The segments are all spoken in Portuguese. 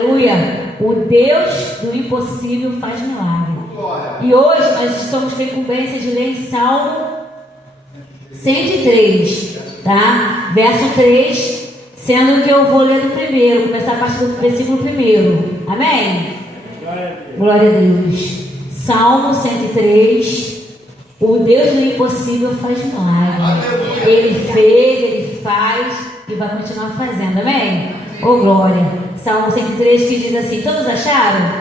Aleluia! O Deus do impossível faz milagre. E hoje nós estamos com a incumbência de ler em Salmo 103, tá? Verso 3, sendo que eu vou ler do primeiro, começar a partir do versículo 1. Amém? Glória a Deus. Salmo 103. O Deus do impossível faz milagre. Ele fez, Ele faz e vai continuar fazendo. Amém? Oh glória. Salmo 103 que diz assim, todos acharam?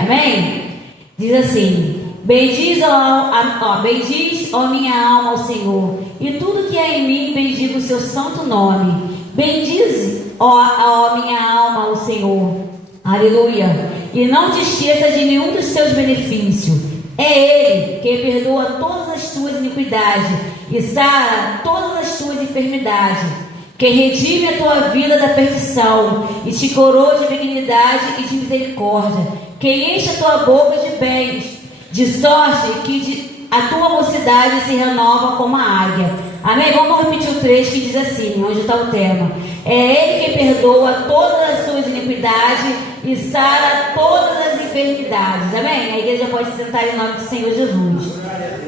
Amém? Diz assim: bendiz, ó minha alma ao Senhor, e tudo que é em mim bendiga o seu santo nome. Bendize, ó minha alma ao Senhor. Aleluia. E não te esqueça de nenhum dos seus benefícios. É Ele quem perdoa todas as tuas iniquidades e sara todas as tuas enfermidades. Quem redime a tua vida da perdição e te coroa de benignidade e de misericórdia. Quem enche a tua boca de bens, de sorte que a tua mocidade se renova como a águia. Amém? Vamos repetir o 3 que diz assim, onde está o tema. É Ele quem perdoa todas as suas iniquidades e sara todas as enfermidades. Amém? A igreja pode se sentar em nome do Senhor Jesus.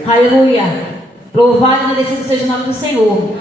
Aleluia. Louvado e agradecido seja o nome do Senhor.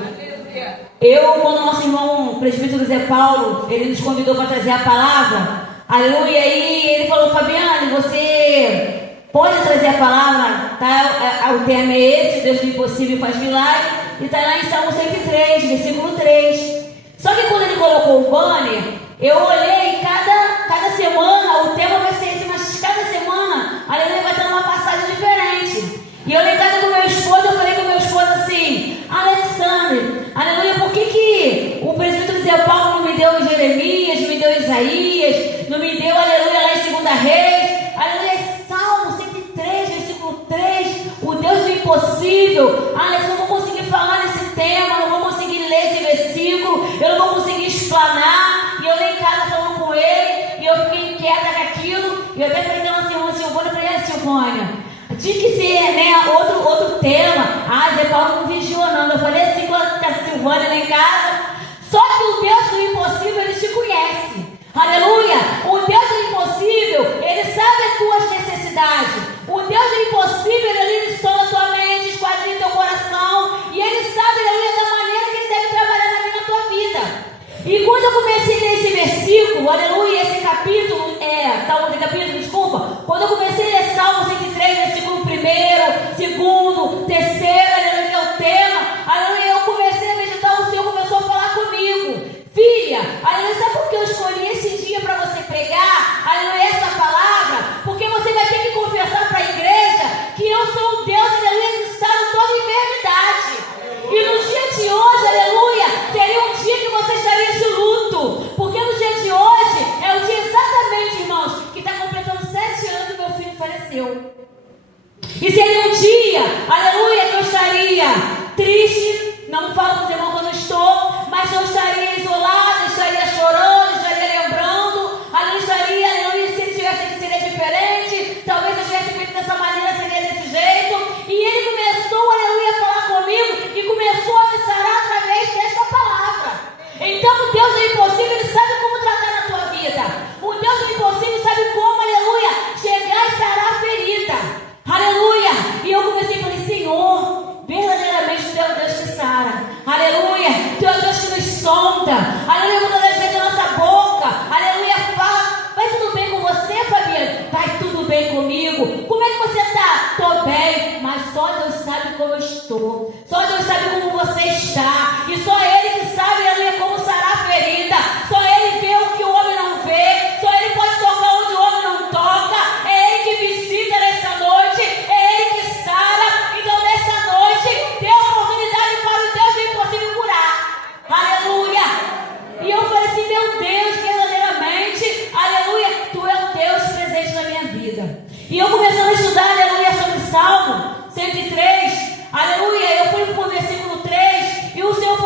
Quando o nosso irmão presbítero Zé Paulo, ele nos convidou para trazer a palavra, aleluia, e ele falou, Fabiane, você pode trazer a palavra, tá? O tema é esse, o Deus do impossível faz milagre, e está lá em Salmo 103, versículo 3. Só que quando ele colocou o banner, eu olhei, cada semana, o tema vai ser esse, mas cada semana, aleluia, vai ter uma passagem diferente. E eu olhei cada com meu esposo, eu falei com meu esposo assim, Alexandre, aleluia, por que o presbítero Zé Paulo não me deu Jeremias, não me deu Isaías, não me deu, aleluia, lá em 2 Reis, aleluia, Salmo 103, versículo 3, o Deus do impossível. Alex, eu não vou conseguir falar nesse tema, não vou conseguir ler esse versículo, eu não vou conseguir explanar. E eu olhei em casa falando com ele, e eu fiquei inquieta com aquilo, e eu até falei com a Silvânia, eu falei, Silvânia, tinha que ser, né, outro tema. Zé Paulo não vigiou não. Eu falei assim com a Silvânia lá em casa. Só que o Deus do impossível, Ele te conhece. Aleluia. O Deus do impossível, Ele sabe as tuas necessidades. O Deus do impossível, Ele sonda a tua mente, esquadrinha teu coração. E Ele sabe, aleluia, da maneira que Ele deve trabalhar na tua vida. E quando eu comecei a ler esse versículo, aleluia, esse capítulo, quando eu comecei a ler Salmo 103, versículo 1, 2, 3, aleluia, que é o tema, aleluia, eu comecei a meditar, o Senhor começou a falar comigo. Filha, aleluia, sabe por que eu escolhi esse dia para você pregar, aleluia, essa palavra? Porque você vai ter que confessar para a igreja que eu sou o Deus, aleluia, que está em toda enfermidade. E no dia de hoje, aleluia, seria um dia que você estaria de luto, porque no dia de hoje é o dia exatamente, irmãos, que está completando 7 anos que meu filho faleceu. E seria um dia, aleluia, que eu estaria triste, não falo com os irmãos quando eu estou, mas eu estaria isolada, estaria chorando, estaria lembrando, aleluia, estaria, aleluia, se ele tivesse que seria diferente, talvez eu tivesse feito dessa maneira, seria desse jeito. E ele começou, aleluia, a falar comigo e começou a me sarar através desta palavra. Então o Deus do impossível, Ele sabe como tratar na tua vida. O Deus do impossível sabe como, aleluia, chegar e sarar a ferida. Aleluia. E eu comecei a falar, Senhor, verdadeiramente tu é o Deus que sara. Aleluia. Tu é o Deus que nos sonda. Aleluia. Muitas das vezes a nossa boca, aleluia, fala, vai tudo bem com você, Fabiana? Vai tudo bem comigo. Como é que você está? Estou bem, mas só Deus sabe como eu estou. Só Deus sabe como você está. E só Ele que sabe, aleluia, como sarar a ferida. Só Ele vê o que o homem não vê. Só Ele pode tocar onde o homem não toca. É Ele que visita nessa noite. É Ele que sara. Então nessa noite dê oportunidade para o Deus do impossível curar. Aleluia. E eu falei assim, meu Deus, verdadeiramente, aleluia, Tu é o Deus presente na minha vida. E eu começando a estudar, aleluia, sobre Salmo 103, aleluia, eu fui para o versículo 3, e o Senhor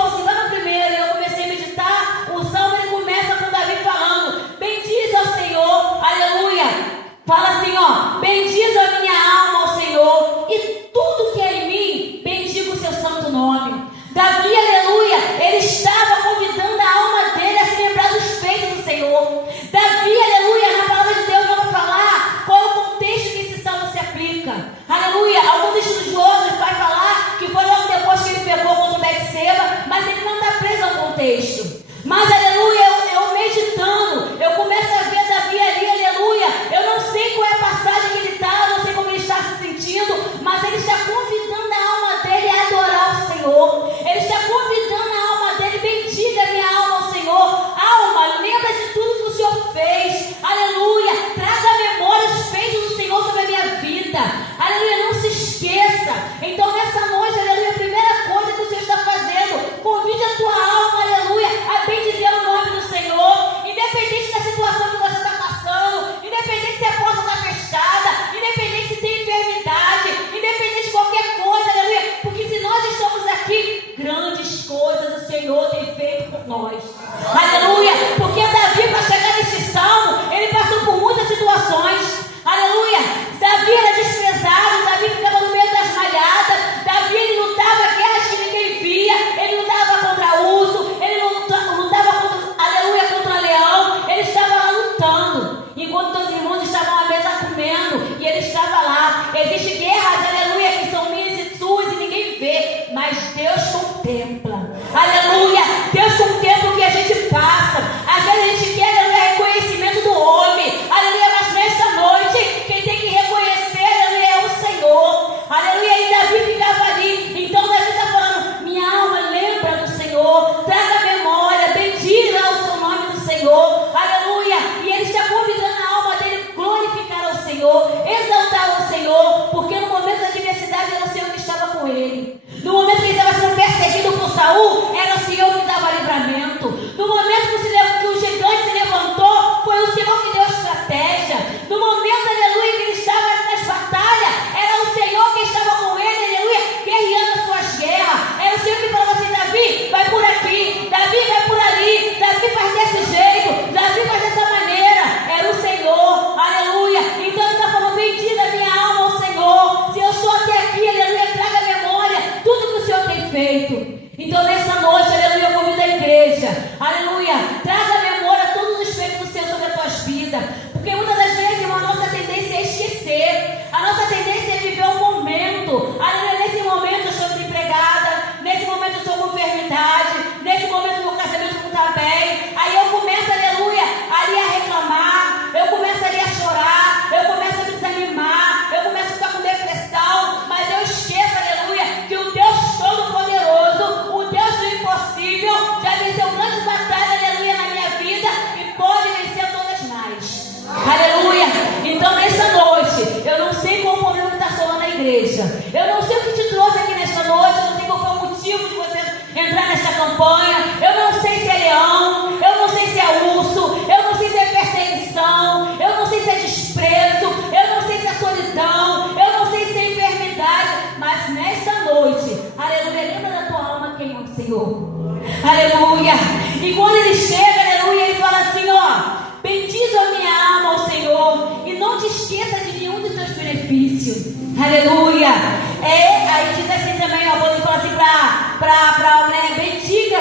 acompanha, eu não sei se é leão, eu não sei se é urso, eu não sei se é perseguição, eu não sei se é desprezo, eu não sei se é solidão, eu não sei se é enfermidade, mas nesta noite, aleluia, lembra da tua alma quem é o Senhor. Aleluia. E quando ele chega, aleluia, ele fala assim, ó: bendiz a minha alma ao Senhor e não te esqueça de nenhum dos teus benefícios. Aleluia. Aí diz assim também, ó, quando ele fala assim para bendiga,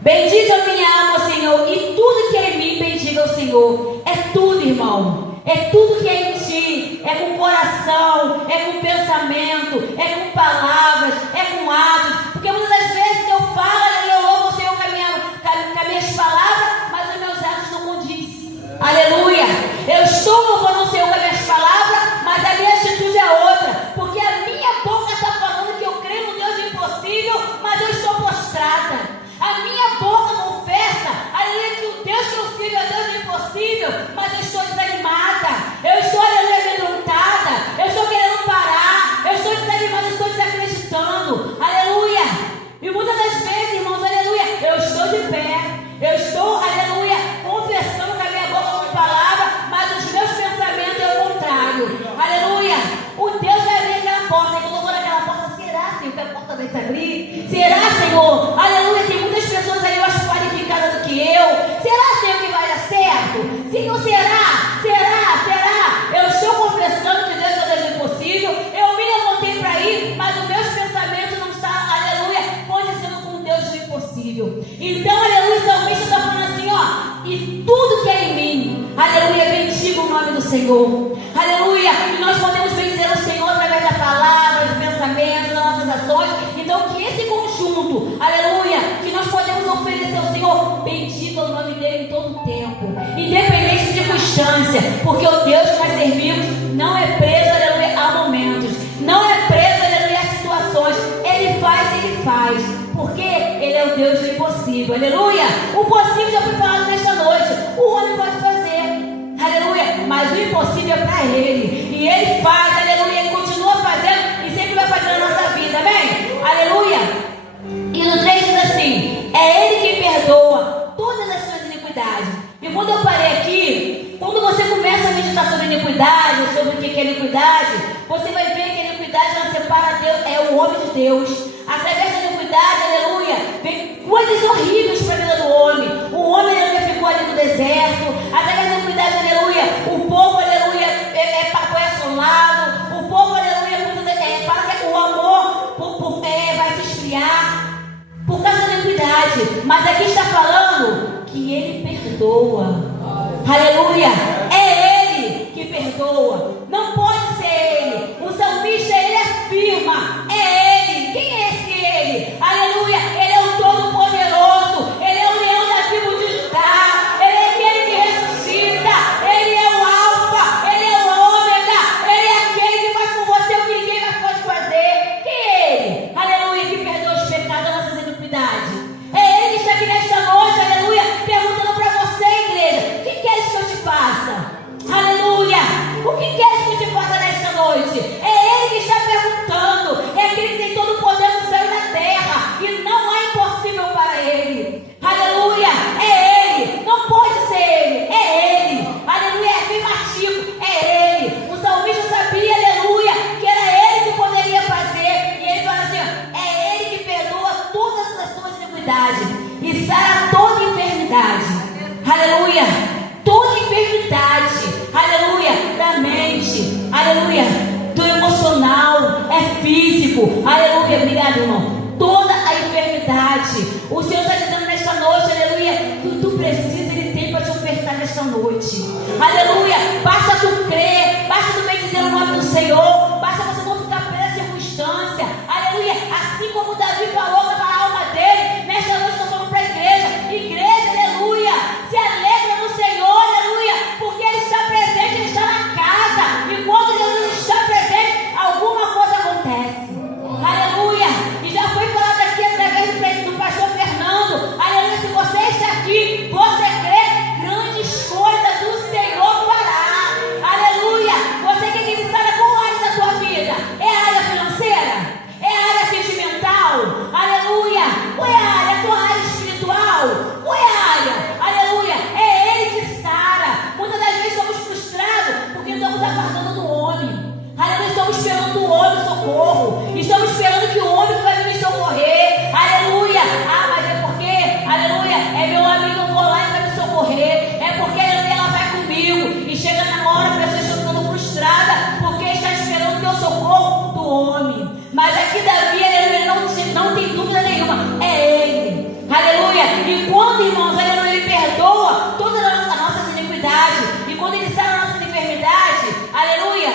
bendiz a minha alma ao Senhor e tudo que é em mim bendiga ao Senhor. É tudo, irmão. É tudo que é em ti, é com coração, é com pensamento, é com palavras, é com atos. Porque muitas das vezes eu falo, eu louvo o Senhor com as minhas palavras, mas os meus atos não condizem. Aleluia. Eu estou louvando o Senhor com as minhas palavras, mas a minha atitude é outra. Porque a minha boca está falando que eu creio no Deus do impossível, mas eu estou prostrada. A minha boca confessa, aleluia, que o Deus que eu sirvo é Deus do impossível, mas eu estou desanimada, eu estou, aleluia, amedrontada, eu estou querendo parar, eu estou desanimada, eu estou desacreditando, aleluia. E muitas das vezes, irmãos, aleluia, eu estou de pé, eu estou, aleluia, confessando com a minha boca com palavra, mas os meus pensamentos é o contrário, aleluia. O Deus vai abrir aquela porta, ele colocou naquela porta, será, Senhor, que a porta vai se abrir? Será, Senhor? Aleluia, tem muitas pessoas aí mais qualificadas do que eu. Será, Senhor, que vai dar certo? Senhor, será? Eu estou confessando que Deus é o Deus do impossível, eu me levantei para ir, mas os meus pensamentos não estão, aleluia, condizendo com o Deus do impossível. Então, aleluia, o salmista está falando assim, ó: e tudo que é em mim, aleluia, bendiga o nome do Senhor, aleluia. E nós podemos bendizer o Senhor através da palavra, dos pensamentos, das nossas ações. Então, que esse conjunto, aleluia, que nós podemos oferecer ao Senhor, bendiga o nome dele em todo o tempo, independente de circunstância, porque o Deus que nós servimos não é preso, aleluia, a momentos, não é preso, aleluia, a situações. Ele faz, porque ele é o Deus do impossível, aleluia. O possível já foi falado nesta noite, o homem pode fazer, aleluia, mas o impossível é para ele, e ele faz, aleluia, ele continua fazendo e sempre vai fazer na nossa vida, amém? Aleluia. E no 3 diz assim: é ele quem perdoa todas as suas iniquidades. E quando eu parei aqui, quando você começa a meditar sobre iniquidade, sobre o que é iniquidade, você vai ver que a iniquidade ela separa Deus, é o homem de Deus. Através da iniquidade, aleluia, vem coisas horríveis para a vida do homem. O homem, aleluia, ficou ali no deserto. Através da iniquidade, aleluia, o povo, aleluia, foi assolado. O povo, aleluia, fala que o amor vai se esfriar por causa da iniquidade. Mas aqui está falando que ele perdoa. Aleluia. É ele que perdoa. Não pode ser ele. O salmista, ele afirma: é ele. Quem é esse ele? Aleluia. Ele é o Todo-Poderoso. Ele é o leão da tribo de Judá. Ele é aquele que ressuscita. Ele é o Alfa. Ele é o Ômega. Ele é aquele que faz com você o que ninguém mais pode fazer. Quem é ele? Aleluia. Que perdoa os pecados das nossas iniquidades. É ele que está aqui nesta noite, aleluia, perguntando para você, igreja: o que queres que eu te faça? Aleluia. O que queres que eu te faça nesta noite? É ele que está perguntando. É aquele que tem todo o poder no céu e na terra, e não há impossível para ele. Aleluia. É ele. Não pode ser ele. É ele. Aleluia. É afirmativo. É ele. O salmista sabia, aleluia, que era ele que poderia fazer. E ele fala assim: é ele que perdoa todas as suas iniquidades e sara toda enfermidade. Aleluia. Toda enfermidade, aleluia, da mente, aleluia, do emocional, é físico, aleluia. Obrigado, irmão. Toda a enfermidade, o Senhor está te dando nesta noite, aleluia, que tu precisa, ele tem para te ofertar nesta noite, aleluia. Basta tu crer, basta tu bendizer o nome do Senhor, basta você não ficar presa circunstância, aleluia. Assim como Davi falou para a alma dele, nesta noite nós vamos para a igreja, aleluia, se alegra no Senhor, aleluia, porque ele está presente, ele está na casa, e quando Jesus está presente, alguma coisa acontece, aleluia. E já foi falado aqui através do pastor Fernando, aleluia. Se você está aqui, você crê, grandes coisas o Senhor fará, aleluia. Mas aqui Davi, aleluia, não tem dúvida nenhuma, é Ele. Aleluia. E quando, irmãos, aleluia, Ele perdoa todas as nossas iniquidades. E quando Ele sara a nossa enfermidade, aleluia,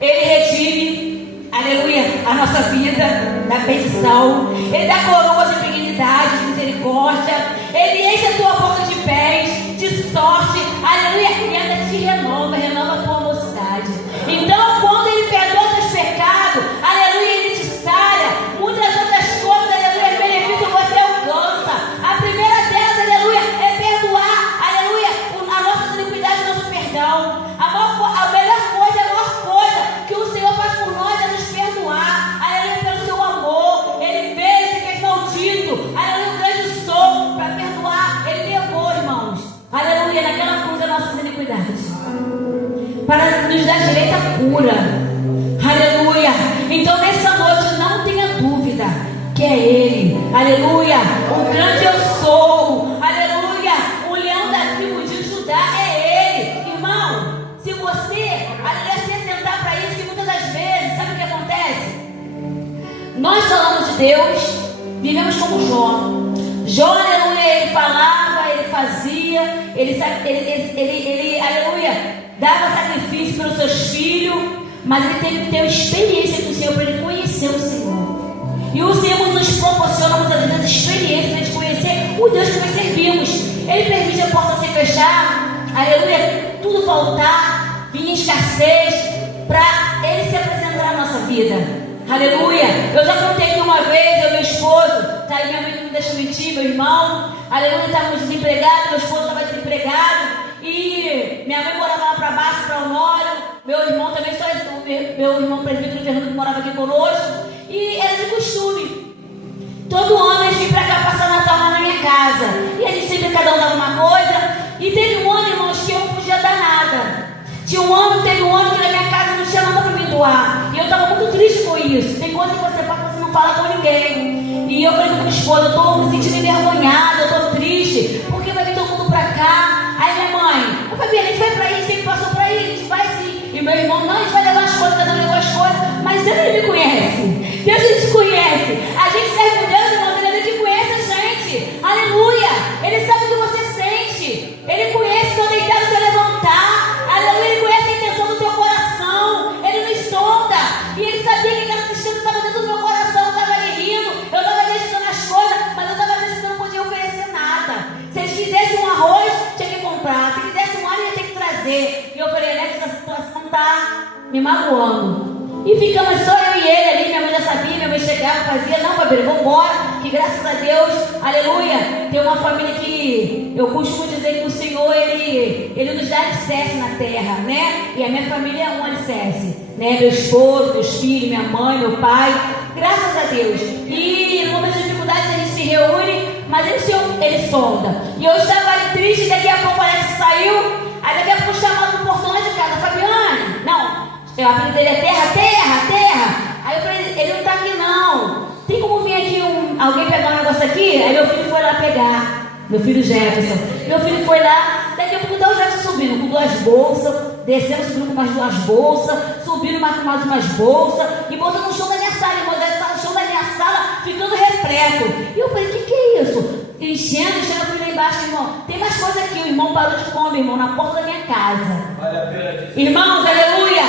Ele redime, aleluia, a nossa vida da petição. Ele dá coroa de benignidade, de misericórdia. Ele enche a tua boca de pés, de sorte, aleluia, e ainda te renova a tua mocidade. Então, quando Ele perdoa teus pecados, aleluia, Ele te sara. Muitas outras coisas, aleluia, benefício você alcança. A primeira delas, aleluia, é perdoar, aleluia, a nossa iniquidade, o nosso perdão. A melhor coisa, a maior coisa que o Senhor faz por nós é nos perdoar, aleluia, pelo seu amor. Ele veio, se fez maldito, aleluia, o grande som para perdoar. Ele levou, irmãos, aleluia, naquela cruz, as nossas iniquidades, para nos dar direito à cura, aleluia. Então nessa noite não tenha dúvida que é Ele, aleluia, o grande eu sou, aleluia, o leão da tribo de Judá é Ele. Irmão, se você, aleluia, se atentar para isso, que muitas das vezes, sabe o que acontece? Nós falamos de Deus, vivemos como Jó, aleluia, ele falava, ele fazia, ele aleluia, dava sacrifício pelos seus filhos, mas ele teve que ter uma experiência com o Senhor para ele conhecer o Senhor. E o Senhor nos proporciona muitas vezes experiência de conhecer o Deus que nós servimos. Ele permite a porta se fechar, aleluia, tudo faltar, vir escassez, para Ele se apresentar na nossa vida. Aleluia. Eu já contei que uma vez, eu e meu esposo, tá aí, minha mãe não me deixa mentir, meu irmão, aleluia, estávamos desempregados, meu esposo estava desempregado. E minha mãe morava lá para baixo, para o Honório. Meu irmão também, só meu irmão presbítero Fernando, que morava aqui conosco. E era de costume, todo ano eles vinham para cá passar Natal lá na minha casa. E a gente sempre, cada um dava uma coisa. E teve um ano, irmãos, que eu não podia dar nada. Teve um ano que na minha casa não tinha nada para me doar. E eu estava muito triste com isso. Tem coisa que você faz que você não fala com ninguém. E eu falei com minha esposa, eu estou me sentindo envergonhada, eu estou triste, porque vai vir todo mundo para cá. Aí minha mãe, eu falei, a gente vai para aí, sempre passou para aí, a gente vai sim. E meu irmão, não, a gente vai levar as coisas, cada um levou as coisas. Mas Deus, Ele me conhece. Deus, Ele te conhece. A gente serve com Deus, irmãos, Ele que conhece a gente. Aleluia. Ele sabe o que você sente. Ele conhece seu deitado, seu levantar. Aleluia. Ele conhece a intenção do teu coração. Ele nos sonda. E Ele sabia que aquela tristeza estava dentro do meu coração. Eu estava ali rindo. Eu estava acreditando nas coisas. Mas eu estava acreditando que não podia oferecer nada. Se eles quisessem um arroz, tinha que comprar. Se quisesse um alho, ia ter que trazer. E eu falei, essa situação está me magoando. E ficamos só eu e ele ali. Minha mãe já sabia, minha mãe chegava, fazia, não, Fabiano, vamos embora. Que graças a Deus, aleluia, tem uma família que eu costumo dizer que o Senhor, Ele nos dá alicerce na terra, né? E a minha família é um alicerce, né? Meu esposo, meus filhos, minha mãe, meu pai, graças a Deus. E no momento de dificuldades a gente se reúne, mas ele sonda. E eu estava ali triste, daqui a pouco o Alex saiu, aí daqui a pouco chamando no portão de casa, Fabiane, não. Eu apelido dele é terra. Aí eu falei, ele não está aqui não. Tem como vir aqui alguém pegar um negócio aqui? Aí meu filho foi lá pegar. Meu filho Jefferson. Meu filho foi lá. Daqui a pouco tá o Jefferson subindo com 2 bolsas. Descendo, subindo com mais 2 bolsas. Subindo mais com mais umas bolsas. E botando no chão da minha sala. Irmão, no chão da minha sala, ficando repleto. E eu falei, que é isso? Enchendo, eu fui lá embaixo, irmão. Tem mais coisa aqui, o irmão parou de comer, irmão, na porta da minha casa. Vale a pena disso. Irmãos, aleluia.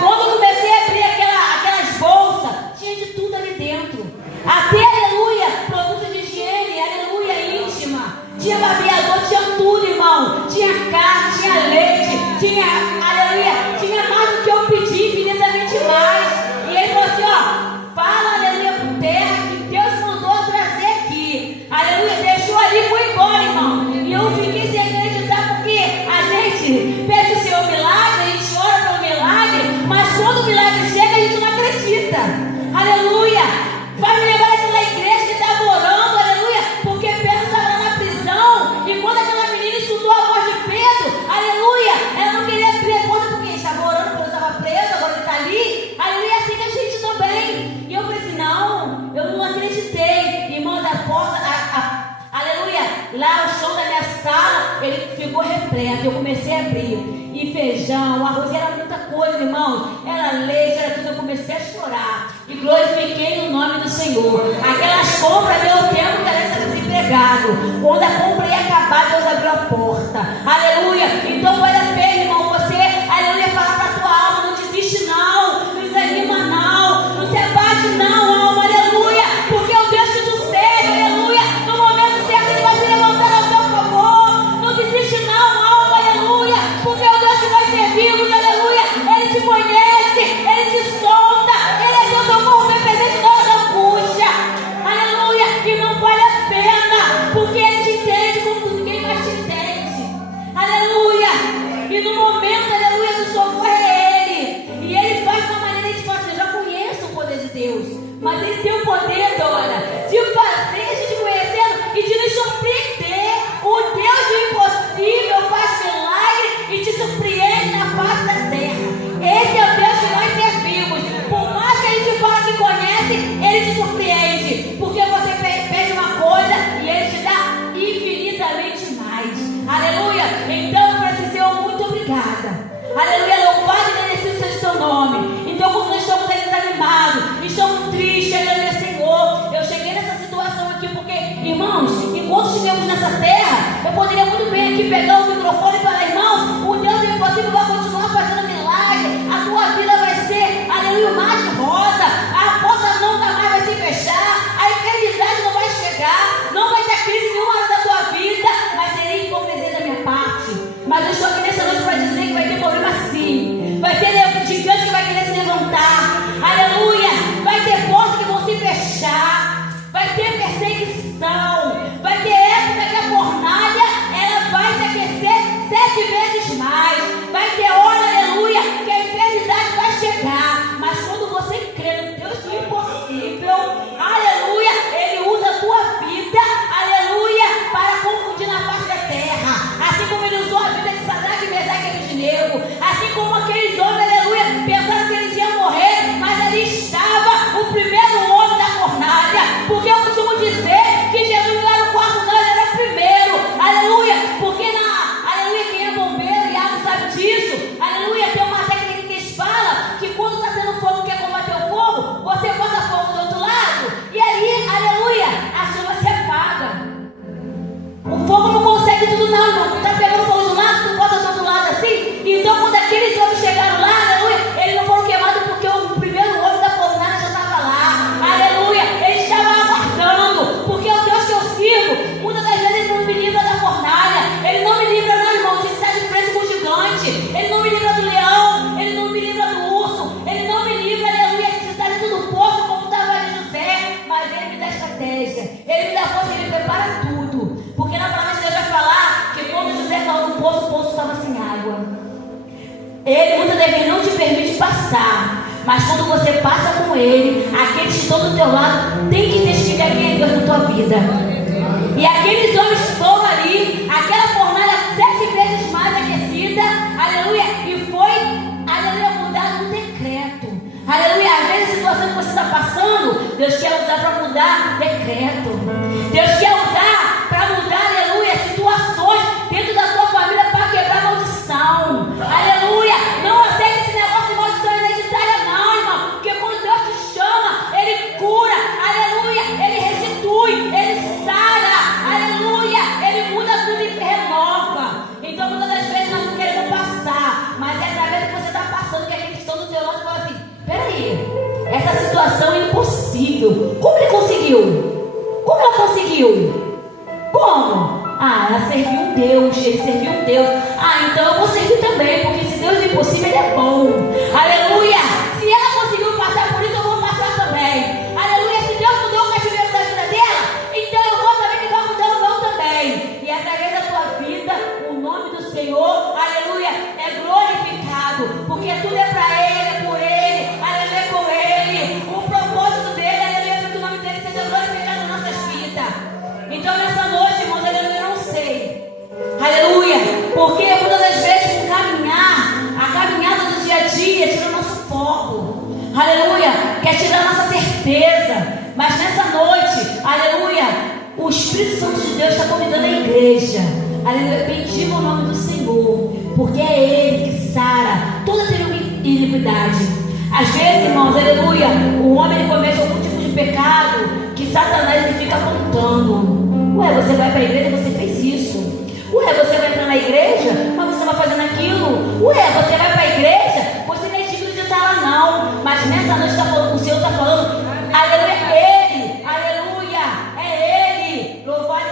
Quando eu comecei a abrir aquelas bolsas, tinha de tudo ali dentro. Até, aleluia, produto de higiene, aleluia, íntima. Tinha barbeador, tinha tudo, irmão. Tinha carne, tinha leite, tinha, aleluia, tinha mais do que eu pedi, infinitamente mais. E ele falou assim, ó, fala, aleluia, por terra, que Deus mandou trazer aqui. Aleluia, deixou ali e foi embora, irmão. E eu fiquei sem acreditar, porque a gente pede o Senhor milagre, a gente ora pelo milagre. e feijão, arroz, era muita coisa, irmãos. Era leite, era tudo. Eu comecei a chorar e glorifiquei no nome do Senhor. Aquelas compras deu tempo que ela estava desempregado. Quando a compra ia acabar, Deus abriu a porta. Aleluia. Então vale a pena, irmão, você, aleluia, falar para a tua alma: não desiste não, não desanima não, não se abate não, alma, aleluia, porque o Deus que tu serve, aleluia, no momento certo Ele vai se levantar ao teu favor. Não desiste não, alma, aleluia, porque o Deus que vai servir-nos, aleluia, Ele te conhece, Ele te solta, Ele é Deus socorro bem presente na hora da angústia, aleluia, e não vale a pena, porque Ele te entende como ninguém mais te entende, aleluia, e no momento, aleluia, do socorro é Ele, e Ele faz de uma maneira de fazer. Eu já conheço o poder de Deus, mas Ele tem o poder, Dora, de fazer a gente conhecendo e de nos surpreender. O Deus do impossível faz milagre e te surpreende na face da terra. Esse é o Deus que nós servimos. Por mais que a gente fala que conhece, Ele te surpreende, porque você pede uma coisa e Ele te dá infinitamente mais. Aleluia. Então, para esse Senhor, muito obrigada. Aleluia, louvado e merecido seja o teu nome. Então, quando nós estamos desanimados, estamos tristes, aleluia, Senhor, eu cheguei nessa situação aqui porque, irmãos, enquanto estivemos nessa terra, eu poderia muito bem aqui pegar o microfone e falar: irmãos, o Deus do impossível vai continuar fazendo milagre, a tua vida vai ser, aleluia, mar de rosa, a porta nunca mais vai se fechar, a eternidade não vai chegar, não vai ter crise nenhuma da tua vida, mas seria hipocrisia da minha parte. Mas eu estou aqui nessa noite para dizer que vai ter problema sim, vai ter gigante que vai querer se levantar, aleluia, vai ter portas que vão se fechar, vai ter perseguição, vai ter época que a fornalha ela vai se aquecer 7 vezes mais, vai ter hora, aleluia, que a eternidade vai chegar. Mas quando você crê no Deus do impossível, aleluia, Ele usa a tua vida, aleluia, para confundir na face da terra, assim como Ele usou a vida de Sadraque, Mesaque e Abednego, assim como aqueles homens, aleluia, pensaram que eles iam morrer, mas ali estava o primeiro homem da fornalha, porque eu costumo dizer que Jesus não era o quarto, não, Ele era o primeiro, aleluia, porque aleluia, quem é bombeiro e água sabe disso, aleluia, tem uma técnica que eles falam, que quando está tendo fogo, quer combater o fogo, você bota fogo do outro lado, e aí, aleluia, a chama se apaga. O fogo não consegue tudo não, irmão. Tu tá pegando fogo do lado, tu bota do outro lado assim. Então quando aqueles homens chegaram lá, aleluia, eles não foram queimados porque o primeiro homem da fornalha já estava lá, aleluia, eles estavam aguardando, porque o Deus que eu sirvo, muitas das vezes Ele não me livra da fornalha, Ele não me livra não, irmão, de estar de frente com o gigante, Ele não me livra do leão, Ele não me livra do urso, Ele não me livra, aleluia, de estar dentro do poço como estava de José, mas Ele me dá estratégia, Ele me dá força, Ele prepara tudo, porque na palavra de Deus vai falar que quando José caiu no poço, o poço estava sem água. Ele muitas vezes não te permite passar, mas quando você passa com Ele, aqueles que estão do teu lado tem que testificar quem é Deus na tua vida. E aqueles homens foram ali, aquela fornalha 7 vezes mais aquecida, aleluia, e foi, aleluia, mudado um decreto. Aleluia, às vezes a situação que você está passando, Deus quer usar para mudar decreto. Deus quer usar para mudar, aleluia, situações dentro da tua família para quebrar maldição. Aleluia, não aceite esse negócio de maldição hereditária não, irmão, porque quando Deus te chama, Ele cura, aleluia, Ele restitui, Ele sara, aleluia, Ele muda tudo e renova. Então muitas das vezes nós não queremos passar, mas é através do que você está passando que a gente está do teu lado e fala assim: peraí, essa situação é impossível. Como ele conseguiu? Como ela conseguiu? Como? Ah, ela serviu um Deus, ele serviu um Deus. Ah, então eu vou servir também, porque esse Deus é impossível, ele é bom. Aleluia! Se ela conseguiu passar por isso, eu vou passar também. Aleluia! Se Deus mudou o cativeiro da vida dela, então eu vou também que vai mudar o meu também. E através da tua vida, o nome do Senhor, aleluia, é glorificado, porque tudo é para Ele, é por Ele, aleluia, com Ele. O propósito dele, aleluia, para que o nome dele seja glorificado nas nossas vidas. Então nessa noite, irmãos, aleluia, eu não sei, aleluia, porque muitas das vezes a caminhada do dia a dia tira o nosso foco, aleluia, quer tirar a nossa certeza, mas nessa noite, aleluia, o Espírito Santo de Deus está convidando a igreja, aleluia, bendiga o nome do Senhor, porque é Ele que sara toda iniquidade. Às vezes, irmãos, aleluia, o homem comete algum tipo de pecado que Satanás ele fica apontando. Ué, você vai para a igreja, você fez isso. Ué, você vai entrar na igreja, mas você vai fazendo aquilo. Ué, você vai para a igreja, você não é digno de estar lá não. Mas nessa noite o Senhor está falando, aleluia, Ele, aleluia, é Ele. Louvado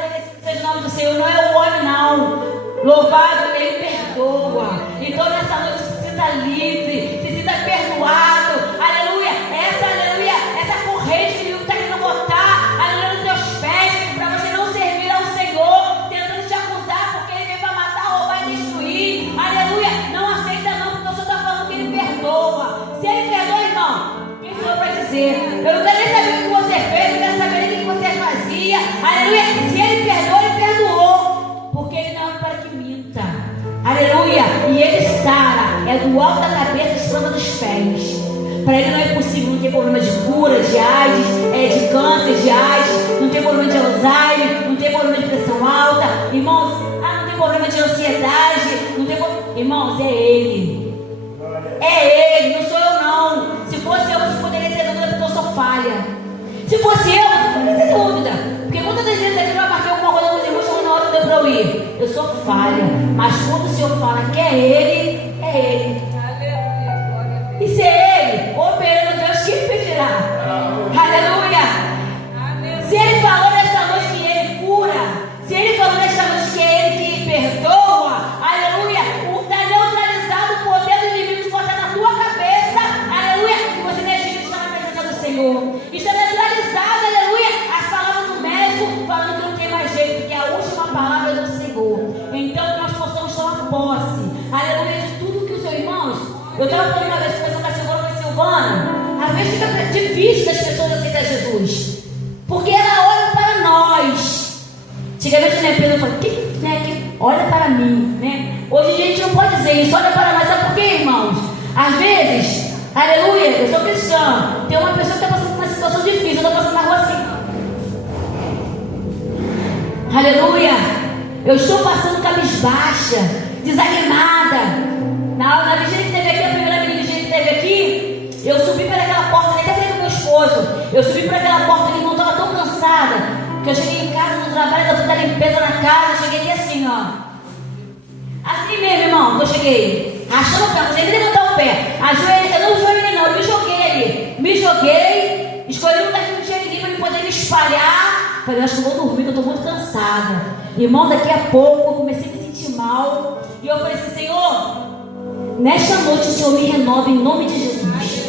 seja o nome do Senhor, não é o homem não. Louvado, Ele perdoa. Então nessa noite se sinta livre, se sinta perdoado. Aleluia, essa corrente que está querendo botar, aleluia, nos teus pés, para você não servir ao Senhor, tentando te acusar porque Ele vem para matar, roubar e destruir. Aleluia, não aceita não, porque o Senhor está falando que Ele perdoa. Se Ele perdoa, irmão, quem sou eu para dizer? Eu não quero nem saber o que você fez, eu quero saber nem o que você fazia. Aleluia, se Ele perdoa, Ele perdoou, porque Ele não é para que minta. Aleluia, e Ele sara, é do alto da cabeça às plantas dos pés. Para Ele não é possível, não ter problema de cura, de AIDS, de câncer, de AIDS, não tem problema de Alzheimer, não tem problema de pressão alta, irmãos, não tem problema de ansiedade, não tem irmãos, é Ele. É Ele, não sou eu não. Se fosse eu, você poderia ter dúvida porque eu sou falha. Se fosse eu, você poderia ter dúvida. Porque muitas das vezes eu já marquei alguma coisa com os irmãos, chegou na hora que deu para eu ir. Eu sou falha. Mas quando o Senhor fala que é Ele, é Ele. E se é Ele, operando Deus, quem impedirá? Aleluia! Se Ele falou nesta noite que Ele cura, se Ele falou nesta noite que é Ele que perdoa, aleluia! Está neutralizado o poder do inimigo de botar na tua cabeça, aleluia! Que você não é digno de estar na presença do Senhor. Está neutralizado, aleluia! As palavras do médico falando que não tem mais jeito, porque a última palavra é do Senhor. Então que nós possamos tomar posse, aleluia, de tudo que os seus irmãos. Eu estava falando uma vez com a pessoa da Silvana, às vezes fica difícil das pessoas aceitar Jesus, porque ela olha para nós. Antigamente, né, Pedro falou, que olha para mim, né? Hoje em dia a gente não pode dizer isso, olha para nós, sabe por quê, irmãos? Às vezes, aleluia, eu sou cristã, tem uma pessoa que está passando por uma situação difícil, eu estou passando na rua assim, aleluia, eu estou passando cabisbaixa, desanimada. Na vigília que teve aqui, a primeira vigília que teve aqui, eu subi para aquela porta, nem até falei com meu esposo, eu subi para aquela porta que não estava tão cansada, que eu cheguei em casa, no trabalho da limpeza na casa, eu cheguei aqui assim, ó. Assim mesmo, irmão, eu cheguei, achando o pé, não sei nem levantar o pé, eu não joelhei não, eu me joguei, escolhi um lugar que não tinha ninguém para poder me espalhar, falei, acho que eu vou dormir, que eu estou muito cansada. Irmão, daqui a pouco eu comecei a me sentir mal, e eu falei assim, Senhor, nesta noite o Senhor me renova em nome de Jesus.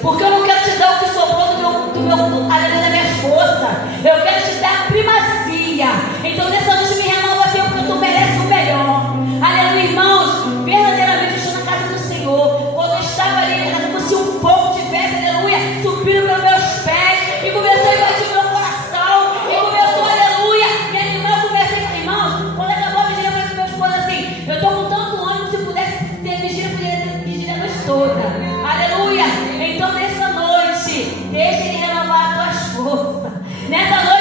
Porque eu não quero te dar o que sobrou da minha força. Eu quero te dar a primazia. Então nessa noite me renova, Senhor, porque tu mereces o melhor. Aleluia, irmãos. Verdadeiramente eu estou na casa do Senhor. Quando eu estava ali, era como se um fogo tivesse, aleluia, subindo pelos meus pés. E começou a invadir meu coração. E começou, aleluia. E aí, irmão, eu comecei, irmãos, quando acabou a vigília, eu falei com meu esposo assim, eu estou com tanto ânimo, se pudesse ter vigília a noite toda. Aleluia. Então nessa noite, deixa Ele renovar as tuas forças. Nessa noite,